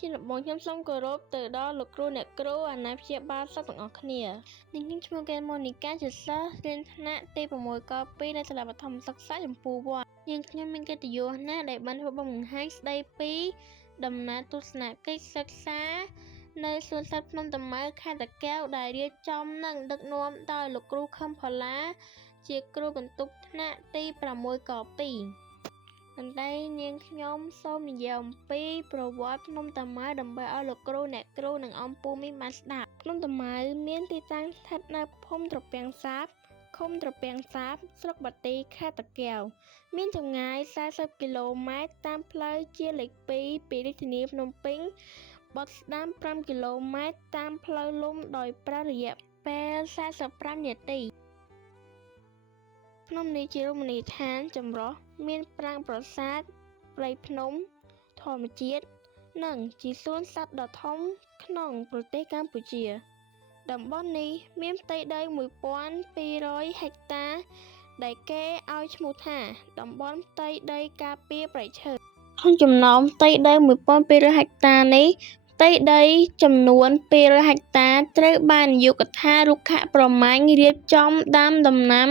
ជាដំបូងខ្ញុំសូមគោរពទៅដល់លោកគ្រូអ្នកគ្រូអាណាព្យាបាលសិស្សទាំងអស់គ្នានាងខ្ញុំឈ្មោះកែម៉ូនីកាជាសិស្សរៀនថ្នាក់ទី6ក2នៅសាលាបឋមសិក្សាចំពោះវត្តយើងខ្ញុំមានកិត្តិយសណាស់ដែលបានធ្វើបង្ហាញស្ដីពីដំណើរទស្សនកិច្ចសិក្សានៅសួនសត្វភ្នំតាម៉ៅខេត្តតាកែវដែលរៀបចំនិងដឹកនាំដោយលោកគ្រូខឹមផល្លាជាគ្រូបន្ទប់ថ្នាក់ទី6ក2ប៉ុន្តែនាងខ្ញុំសូមនិយាយអំពីប្រវត្តិភ្នំតាម៉ៅដើម្បីឲ្យលោកគ្រូអ្នកគ្រូនិងអ៊ំពូមីងបានស្ដាប់ភ្នំតាម៉ៅមានទីតាំងស្ថិតនៅភូមិត្រពាំងសាបឃុំត្រពាំងសាបស្រុកបាទីខេត្តតាកែវមានចម្ងាយ40គីឡូម៉ែត្រតាមផ្លូវជាលេខ2ពីរាជធានីភ្នំពេញបត់ស្ដាំ5គីឡូម៉ែត្រតាមផ្លូវលំដោយប្រើរយៈពេល45នាទីភ្នំនេះជារមណីយដ្ឋានចម្រុះមានប្រាង្គប្រាសាទព្រៃភ្នំធម្មជាតិនិងជាសួនសត្វដ៏ធំក្នុងប្រទេសកម្ពុជាតំបន់នេះមានផ្ទៃដី1200ហិកតាដែលគេឲ្យឈ្មោះថាតំបន់ផ្ទៃដីការពារព្រៃឈើក្នុងចំណោមផ្ទៃដី1200ហិកតានេះផ្ទៃដីចំនួន200ហិកតាត្រូវបាននាយកដ្ឋានរុក្ខប្រមាញ់រៀបចំដាំដំណាំ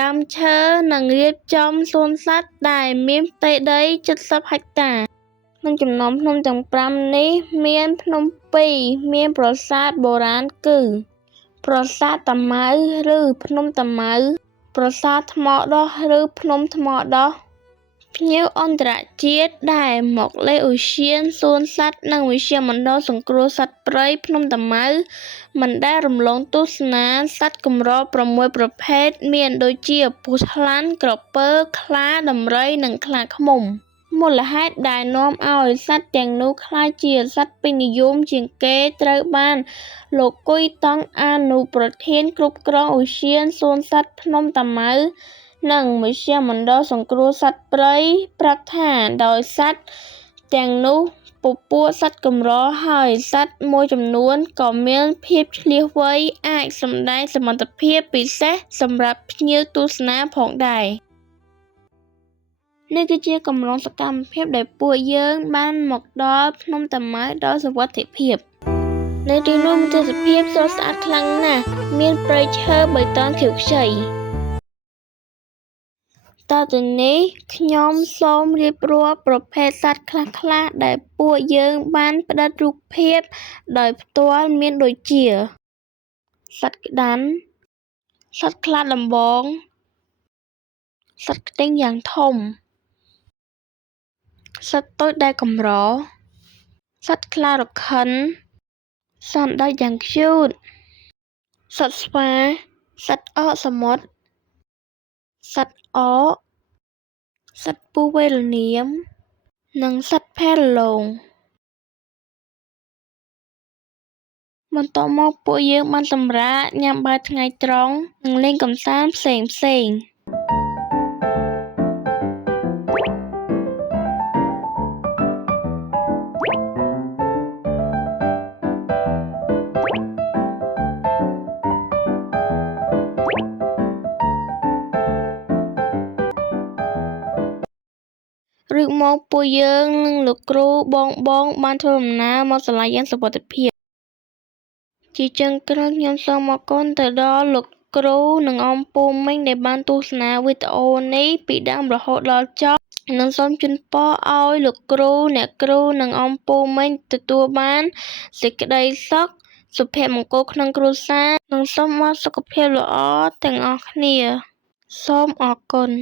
ដើមឈើនិងរៀបចំសួនសត្វដែលមានផ្ទៃដី70ហិកតាក្នុងចំណោមភ្នំទាំង5នេះមានភ្នំ2មានប្រាសាទបុរាណគឺប្រាសាទតាម៉ៅឬភ្នំតាម៉ៅប្រាសាទថ្មដុះឬភ្នំថ្មដុះភ្ញៀវអន្តរជាតិដែលមកលេងឧទ្យានសួនសត្វនិងវិទ្យាមណ្ឌលសង្គ្រោះសត្វព្រៃភ្នំតាម៉ៅមិនដែលរំលងទស្សនាសត្វកម្រ6ប្រភេទមានដូចជាពស់ថ្លាន់ក្រពើខ្លាដំរីនិងខ្លាឃ្មុំមូលហេតុដែលនាំឲ្យសត្វទាំងនោះក្លាយជាសត្វពេញនិយមជាងគេត្រូវបានលោកកុយតង់អនុប្រធានគ្រប់គ្រងឧទ្យានសួនសត្វភ្នំតាម៉ៅនិងវិទ្យាមណ្ឌលសង្គ្រោះសត្វព្រៃប្រាប់ថាដោយសត្វទាំងនោះពពួកសត្វកម្រហើយសត្វមួយចំនួនក៏មានភាពឈ្លាសវៃអាចសម្ដែងសមត្ថភាពពិសេសសម្រាប់ភ្ញៀវទស្សនាផងដែរនេះគឺជាកម្រងសកម្មភាពដែលពួកយើងបានមកដល់ភ្នំតាម៉ៅដោយសុវត្ថិភាពនៅទីនោះមានទេសភាពស្រស់ស្អាតខ្លាំងណាស់មានព្រៃឈើបៃតងខៀវខ្ចីតទៅនេះខ្ញុំសូមរៀបរាប់ប្រភេទសត្វខ្លះៗដែលពួកយើងបានផ្ដិតរូបភាពដោយផ្ទាល់មានដូចជាសត្វក្តាន់សត្វខ្លាដំបងសត្វខ្ទីងយ៉ាងធំសត្វតូចដែលកម្រសត្វខ្លារខិនសត្វអណ្ដើកយ៉ាងឃ្យូតសត្វស្វាសត្វអកសមុទ្រសត្វអកសត្វពស់វែលនាមនិងសត្វផេះរលោងបន្ទាប់មកពួកយើងបានសម្រាកញ៉ាំបាយថ្ងៃត្រង់និងលេងកម្សាន្តផ្សេងៗរួចមកពួកយើងនិងលោកគ្រូបងបានធ្វើដំណើរមកសាលាយ៉ាងសុវត្ថិភាពជាចុងក្រោយខ្ញុំសូមអរគុណទៅដល់លោកគ្រូនិងអ៊ំពូមីងដែលបានទស្សនាវីដេអូនេះពីដើមរហូតដល់ចប់និងសូមជូនពរឲ្យលោកគ្រូអ្នកគ្រូនិងអ៊ំពូមីងទទួលបានសេចក្តីសុខសុភមង្គលក្នុងគ្រួសារនិងសូមឲ្យសុខភាពល្អទាំងអស់គ្នាសូមអរគុណ